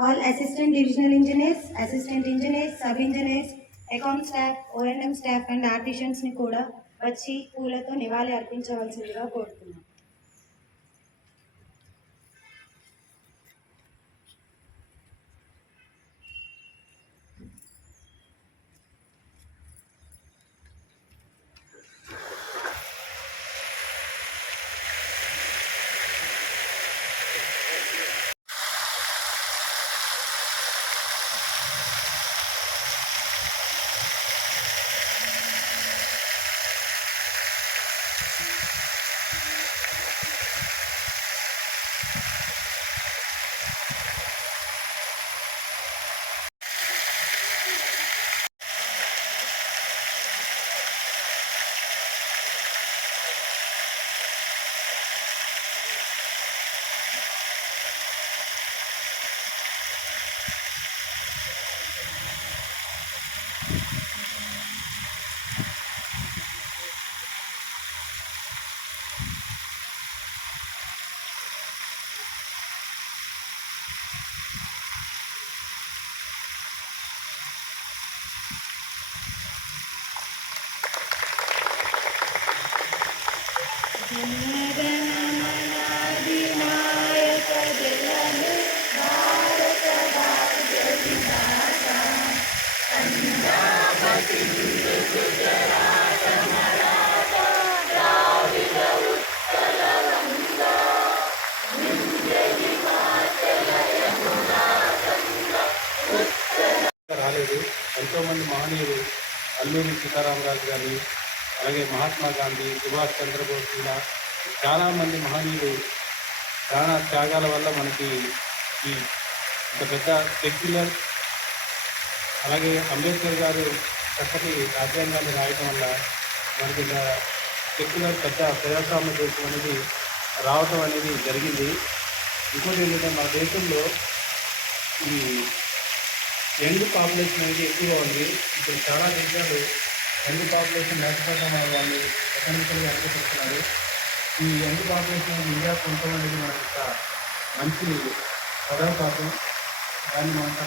All assistant divisional engineers assistant engineers sub engineers account staff O N M staff and ఆర్టిషియన్స్ని కూడా వచ్చి పూలతో నివాళి అర్పించవలసిందిగా కోరుతున్నాను రాలేదు. ఎంతోమంది మహనీయులు అల్లూరి సీతారామరాజు గారిని అలాగే మహాత్మా గాంధీ సుభాష్ చంద్రబోస్ ఇలా చాలామంది మహనీయులు ప్రాణ త్యాగాల వల్ల మనకి ఈ ఇంత పెద్ద సెక్యులర్ అలాగే అంబేద్కర్ గారు చక్కటి రాజ్యాంగాన్ని రాయటం వల్ల మనకి ఇలా సెక్యులర్ పెద్ద ప్రజాస్వామ్య దేశం అనేది రావటం అనేది జరిగింది. ఇంకోటి ఏంటంటే మన దేశంలో ఈ యంగ్ పాపులేషన్ అనేది ఎక్కువగా ఉంది. ఇప్పుడు చాలా దేశాలు యంగ్ పాపులేషన్ లేకపోవడం వల్ల వాళ్ళు ఎకనామికల్గా వెనకబడుతున్నారు ఈ యంగ్ పాపులేషన్ ఇండియా పొందడం అనేది మన యొక్క మంచి పదవ పాపం దాన్ని మనం